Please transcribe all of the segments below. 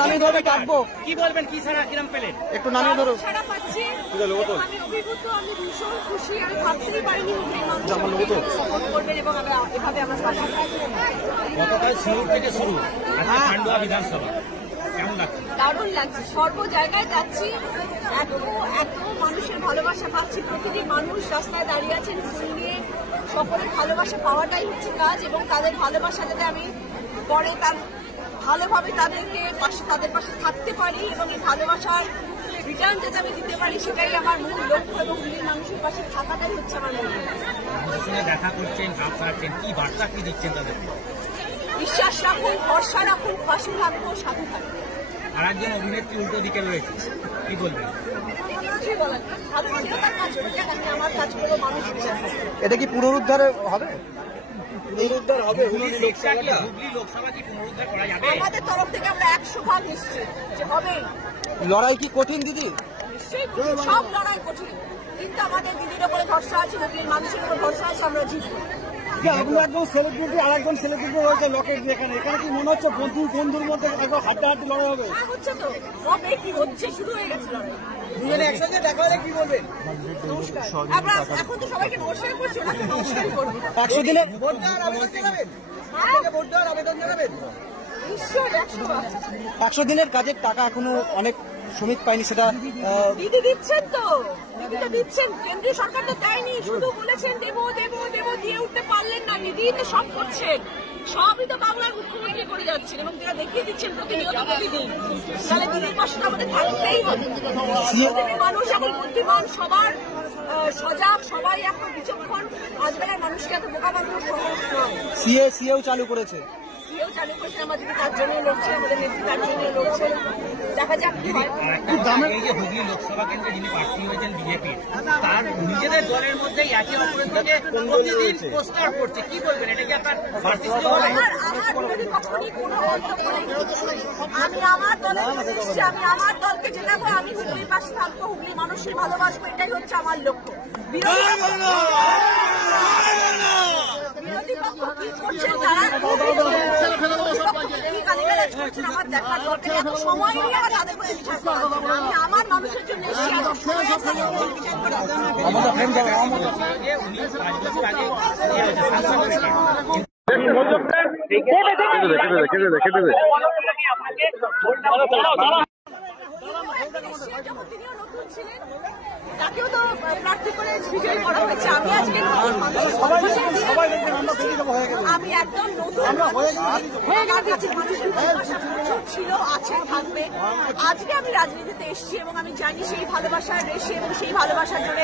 নামিয়ে ধরবে কাটবো। কি বলবেন, কি সারা কিরম পেলেন? একটু নামিয়ে ধরো। সারা পাচ্ছি, আমি অভিভূত, আমি ভীষণ খুশি। আমি ভাবতেই পারিনি সাপোর্ট করবেন এবং এভাবে আমরা গতকাল সিঙ্গুর থেকে শুরু, আজকে পান্ডুয়া বিধানসভা, কেমন লাগছে? দারুণ লাগছে। সর্ব জায়গায় যাচ্ছি, এত মানুষের ভালোবাসা পাচ্ছি। প্রতিটি মানুষ রাস্তায় দাঁড়িয়ে আছেন ফুল নিয়ে। সকলের ভালোবাসা পাওয়াটাই হচ্ছে কাজ, এবং তাদের ভালোবাসা যাতে আমি পরে তার ভালোভাবে তাদের পাশে থাকতে পারি এবং এই ভালোবাসার রিটার্ন যাতে আমি দিতে পারি, সেটাই আমার মূল লক্ষ্য। এবং দিল্লির মানুষের পাশে থাকাটাই হচ্ছে আমার মূল লক্ষ্য। দেখা করছেন, কাজ ছাড়ছেন, কি বার্তা কি দিচ্ছেন তাদের? বিশ্বাস রাখুন, ভরসা রাখুন, পাশে থাকবো, সাথে থাকবো। আর একজন অভিনেত্রী উল্টো দিকে রয়েছে, কি বলবেন? কিছুই বলার নেই, ভালোবাসা তার কাজ করে, আমি আমার কাজ করবো, মানুষ বিশ্বাস করবে। এটা কি পুনরুদ্ধারে হবে? পুনরুদ্ধার হবে? হুগলি লোকসভা কি পুনরুদ্ধার করা যাবে? আমাদের তরফ থেকে আমরা 100% নিশ্চিত যে হবে। লড়াই কি কঠিন দিদি? নিশ্চয়ই সব লড়াই কঠিন, কিন্তু আমাদের দিদির উপরে ভরসা আছে, হুগলির মানুষের উপর ভরসা আছে, আমরা জিতবো। আপনি একজন সেলিব্রিটি আর একজন সেলিব্রিটি রয়েছে লকেট দিয়ে, এখানে কি মনে হচ্ছে বন্ধুর মধ্যে একবার হাড্ডাহাড্ডি লড়াই হবে? হচ্ছে তো, সবে কি হচ্ছে, শুরু হয়ে গেছে লড়াই। দুজনে একসঙ্গে দেখা হলে কি বলবেন? নমস্কার। আমরা এখন তো সবাইকে নমস্কার করছি, ওনাকে নমস্কারই করবো। 100 দিনে ভোট দেওয়ার আবেদন জানাবেন? ভোট দেওয়ার আবেদন জানাবেন? নিশ্চয়ই 100বার। 100 দিনের কাজের টাকা এখনো অনেক শ্রমিক পায়নি, সেটা দিদি দিচ্ছেন তো, দিদিটা দিচ্ছেন। কেন্দ্রীয় সরকার তো দেয়নি, শুধু বলেছেন দেবো দেবো দেবো, দিয়ে উঠতে পারলেন না। দিদি তো সব করছেন, সবই তো বাংলার মুখ্যমন্ত্রী করে যাচ্ছেন এবং যারা দেখিয়ে দিচ্ছেন প্রতিনিয়ত প্রতিদিন। তাহলে দিদির পাশে আমাদের থাকতেই হবে। মানুষ এখন বুদ্ধিমান, সবার সজাগ, সবাই এখন বিচক্ষণ। আজকালের মানুষকে এত বোকা বানানো সহজ নয়। সিএও চালু করেছে। সিএও চালু করেছে, আমাদের তার জন্য লড়ছে, আমাদের নেত্রী তার জন্য লড়ছে। দেখা যাক কি হয়। এই যে হুগলি লোকসভা কেন্দ্রে যিনি প্রার্থী হয়েছেন বিজেপি, তার নিজেদের দলের মধ্যে একে অপরের দিকে প্রতিদিন পোস্টার করছে, কি বলবেন? এটা কি আপনার আমার বিরোধী কখনই কোনো মন্তব্য নেই। আমি আমার দলের এসেছি, আমি আমার দলকে জেতাবো, আমি হুগলির পাশে থাকবো, হুগলির মানুষের ভালোবাসবো, এটাই হচ্ছে আমার লক্ষ্য। বিরোধী পক্ষ কি করছেন তারা, কি গালিগালাজ করছেন, আমার দেখার দরকার। এত সময় নিয়ে আমার তাদের করে বিচার করা যাবে না। আমি আমার মানুষের জন্য এসেছি, আমার সময় আছে, আমি বিচার করা যাবে না। যখন তিনিও নতুন ছিলেন, তাকেও তো প্রার্থী করে বিজয়ী করা হয়েছে। আমি আজকে আমি একদম নতুন হয়ে গেছি, মানুষের ভালোবাসা প্রচুর ছিল, আছে, থাকবে। আজকে আমি রাজনীতিতে এসেছি এবং আমি জানি সেই ভালোবাসার রেশে এবং সেই ভালোবাসার জন্য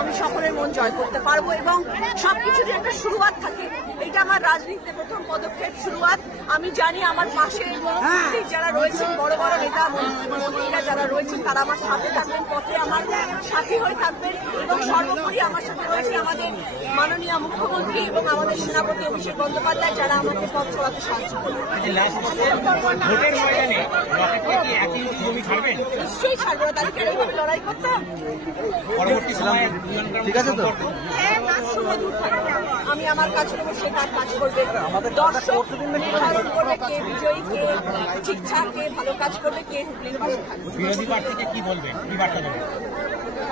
আমি সকলের মন জয় করতে পারবো এবং সবকিছুরই একটা শুরুয়াত থাকে। এটা আমার রাজনীতিতে প্রথম পদক্ষেপ, শুরুয়াত। আমি জানি আমার পাশে যারা রয়েছেন, বড় বড় নেতা মন্ত্রীরা যারা রয়েছেন, তারা আমার সাথে থাকবেন, পথে আমার সাথী হয়ে থাকবেন এবং সর্বোপরি আমার সাথে রয়েছে আমাদের মাননীয় মুখ্যমন্ত্রী এবং আমাদের সেনাপতি অভিষেক বন্দ্যোপাধ্যায়, যারা আমাকে পথ চলাতে সাহায্য করবেন। নিশ্চয়ই ছাড়বো না, তাদেরকে এইভাবে লড়াই করতাম। ঠিক আছে তো, আমি আমার কাজ করবো, সে তার কাজ করবে। দর্শক নির্ধারণ করবে কে বিজয়ী, কে ঠিকঠাক, কে ভালো কাজ করবে, কে হুগলির পাশে থাকবে। বিরোধী প্রার্থীকে কি বলবেন, কি বার্তা দেবেন?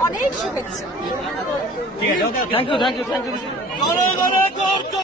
অনেক শুভেচ্ছা। Thank you.